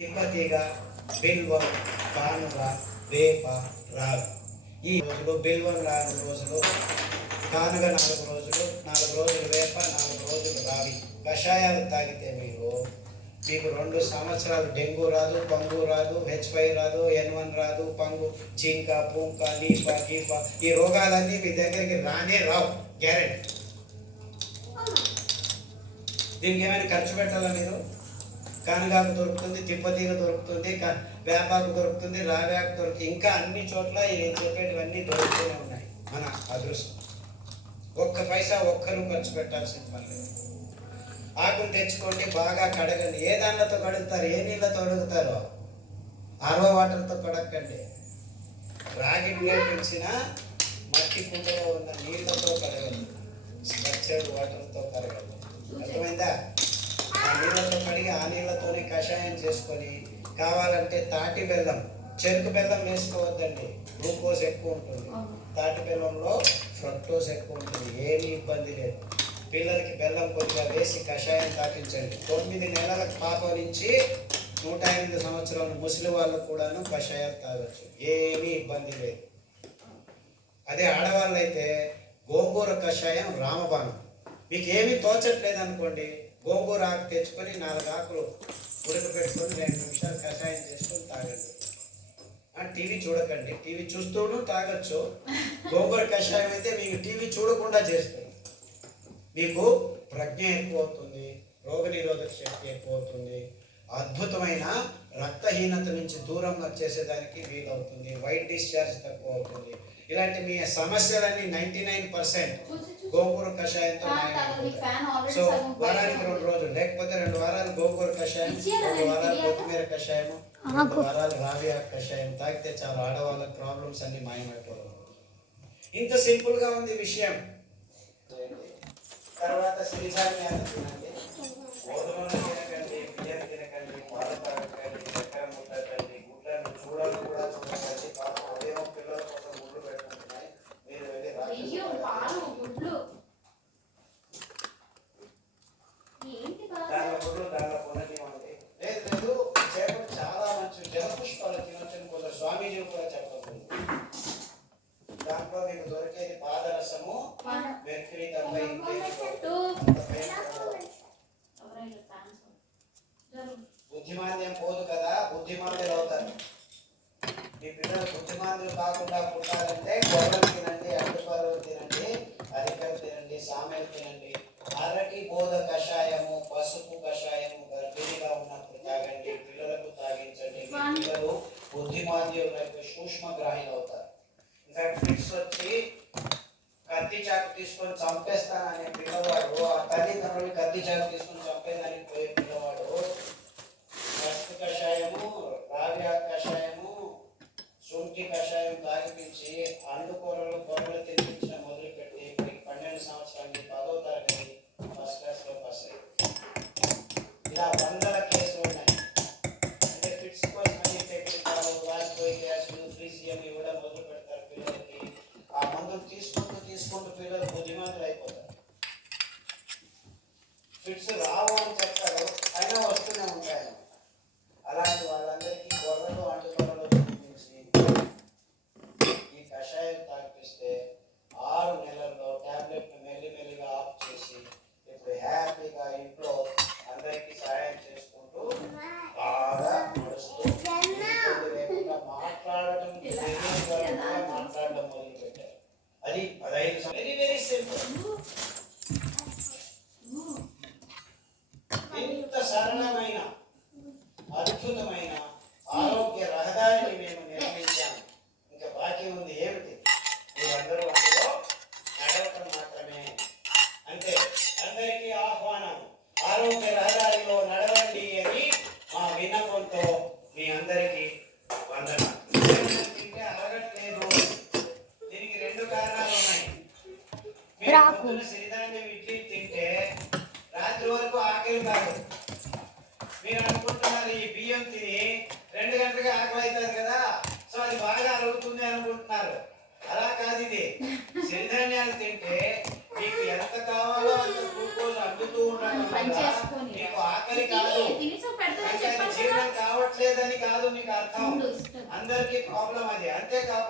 తిప్పతీగ, బిల్వం, కానుగ, వేప, రావి. ఈ రోజులు బిల్వం 4 రోజులు, కానుగ 4 రోజులు, 4 రోజులు వేప, 4 రోజులు రావి కషాయాలు తాగితే మీకు 2 సంవత్సరాలు డెంగ్యూ రాదు, పంగు రాదు, H5 రాదు, N1 రాదు, పంగు, చింక, పూంక, నీప, గీప, ఈ రోగాలన్నీ మీ దగ్గరికి రానే రావు, గ్యారెంటీ. దీనికి ఏమైనా ఖర్చు పెట్టాలా మీరు? కానుగాకు దొరుకుతుంది, తిప్పతీగ దొరుకుతుంది, వేపాకు దొరుకుతుంది, రావ్యాకు దొరుకుతుంది, ఇంకా అన్ని చోట్ల నేను చెప్పేటివన్నీ దొరుకుతూనే ఉన్నాయి. మన అదృష్టం. ఒక్క పైసా ఒక్కరు ఖర్చు పెట్టాల్సిన పని లేదు. ఆకులు తెచ్చుకోండి, బాగా కడగండి. ఏ దానిలతో కడుగుతారు? ఏ నీళ్ళతో కడుగుతారో ఆర్వో వాటర్తో కడగండి. రాగి ప్లేట్ ఇచ్చిన మట్టి కుండలో ఉన్న నీళ్ళతో కడగండి, స్ట్రక్చర్డ్ వాటర్తో కడగండి. అర్థమైందా? ఆ నీళ్ళతో కడిగి ఆ నీళ్ళతోనే కషాయం చేసుకొని, కావాలంటే తాటి బెల్లం, చెరుకు బెల్లం వేసుకోవద్దండి, గ్లూకోజ్ ఎక్కువ ఉంటుంది. తాటి బెల్లంలో ఫ్రక్టోజ్ ఎక్కువ ఉంటుంది, ఏమీ ఇబ్బంది లేదు. పిల్లలకి బెల్లం కొద్దిగా వేసి కషాయం తాపించండి. 9 నెలల పాప నుంచి 108 సంవత్సరాల ముసలి వాళ్ళు కూడాను కషాయం తాగొచ్చు, ఏమీ ఇబ్బంది లేదు. అదే ఆడవాళ్ళు అయితే గోంగూర కషాయం రామబాణం. మీకు ఏమీ తోచట్లేదు అనుకోండి, గోంగూర ఆకు తెచ్చుకొని 4 ఆకులు ఉడకబెట్టుకొని 2 నిమిషాలు కషాయం చేసుకొని తాగండి. టీవీ చూడకండి, టీవీ చూస్తూను తాగొచ్చు. గోంగూర కషాయం అయితే మీకు టీవీ చూడకుండా చేస్తుంది. మీకు ప్రజ్ఞ ఎక్కువ అవుతుంది, రోగనిరోధక శక్తి ఎక్కువ అవుతుంది, అద్భుతమైన రక్తహీనత నుంచి దూరంగా చేసేదానికి వీలవుతుంది, వైట్ డిశ్చార్జ్ తక్కువ అవుతుంది. ఇలాంటి మీ సమస్యలన్నీ 99% గోంగూర కషాయంతో సో వారానికి 2 రోజులు, లేకపోతే 2 వారాలు గోంగూర కషాయం, 2 వారాలు కొత్తిమీర కషాయము, 2 వారాలు రావి ఆకు కషాయం తాగితే చాలా ఆడవాళ్ళ ప్రాబ్లమ్స్ అన్ని మాయమైపోవాలి. ఇంత సింపుల్గా ఉంది విషయం. తర్వాత శ్రీధాన్యాలు తినండి, గోధుమలు తినకండి, బియ్యం తినకండి, పాలు తాగకండి, చక్కెర ముట్టకండి, గుడ్లను చూడలు కూడా చూడకండి. పాపం ఉదయం పిల్లల కోసం గుడ్లు పెట్టుకుంటున్నాయి, మీరు వెళ్ళి దానిలో గుడ్లు దానిలో కొననివ్వండి. లేదు చేపలు చాలా మంచి జలపుష్పాలు తినొచ్చని కొందరు స్వామీజీలు కూడా చెప్పకూడదు. దాంట్లో మీకు దొరికేది పాదరసము, మెర్క్యూరీ తప్ప బుద్ధిమాంద్యం పోదు కదా, బుద్ధిమాంద్యులు అవుతారు. మీ పిల్లలు బుద్ధిమాంద్యులు కాకుండా పుట్టాలంటే గొర్రెలు తినండి, అడ్డుపరులు తినండి, అరికలు తినండి, సామెలు తినండి, అరటి బోధ కషాయము, పసుపు కషాయము గర్భిణిగా ఉన్నప్పుడు తాగండి, పిల్లలకు తాగించండి. మీ పిల్లలు బుద్ధిమాంద్యులకు సూక్ష్మగ్రాహీలు అవుతారు. ఇన్ఫాక్ట్ ఫిట్స్ వచ్చి కత్తి చాకు తీసుకొని చంపేస్తాననే పిల్లవాడు, ఆ తల్లిదండ్రులు కత్తి చాకు తీసుకొని చంపేదానికి పోయే పిల్లవాడు పసుపు కషాయము, రావి ఆకు కషాయము, శుంఠి కషాయం తాగిపించి అండుకూరలు కొరలు తినిపించడం మొదలుపెట్టి ఇప్పటికి 12 సంవత్సరాలకి 10వ తరగతి ఫస్ట్ క్లాస్లో పాస్ అయ్యారు. ఇలా వందల కేసులు ఉన్నాయి. అంటే ఫిట్స్ కోసమని టెక్నికాలు, వాస్పోయిక్ యాసిడ్, ఫ్రీజియం ఇవ్వడం మొదలు పెడతారు పిల్లలకి. ఆ మందులు తీసుకుంటూ పిల్లలు బుద్ధిమంతులు అయిపోతారు. ఫిట్స్ రావు అని చెప్తారు, అయినా వస్తూనే ఉంటాయి. అలాంటి వాళ్ళందరికీ గొర్రెలు, అంటుకొరలు చూపించి ఈ కషాయం తాగిపిస్తే 6 నెలల్లో టాబ్లెట్ను మెల్లిమెల్లిగా ఆఫ్ చేసి ఇప్పుడు హ్యాపీగా ఇంట్లో అందరికీ సహాయం చేసుకుంటూ బాగా నడుస్తూ లేకుండా మాట్లాడటం మొదలు పెట్టారు. అది 15 వెరీ వెరీ సింపుల్. ఇంత సరళమైన అద్భుతమైన ఆరోగ్య రహదారిని మేము నిర్మించాము. ఇంకా బాకీ ఉంది ఏమిటి? మీరందరూ అందులో నడవటం మాత్రమే. అంటే అందరికీ ఆహ్వానం, ఆరోగ్య రహదారిలో నడవండి అని మా విన్నపంతో మీ అందరికీ వందనాలు. అరగట్లేదు, దీనికి 2 కారణాలు ఉన్నాయి. మీరు పొద్దున సిరిధాన్యం ఇడ్లీ తింటే రాత్రి వరకు ఆకలి కాదు. మీరు అనుకుంటున్నారు ఈ బియ్యం తిని 2 గంటలుగా ఆకలి అవుతుంది కదా, సో అది బాగా అరుగుతుంది అనుకుంటున్నారు. అలా కాదు. ఇది సిరిధాన్యాలు తింటే మీకు ఎంత కావాలో అంత గ్లూకోజ్ అందుతూ ఉండటం పని వల్ల చేసుకొని నీకు ఆకలి కాదు, తినేసి పెడతానని అంటే అది చెప్పాను కదా. జీర్ణం కావట్లేదని కాదు నీకు అర్థం. ఉండు, ఇష్టం. అందరికీ ప్రాబ్లం అది. అంతేకాకుండా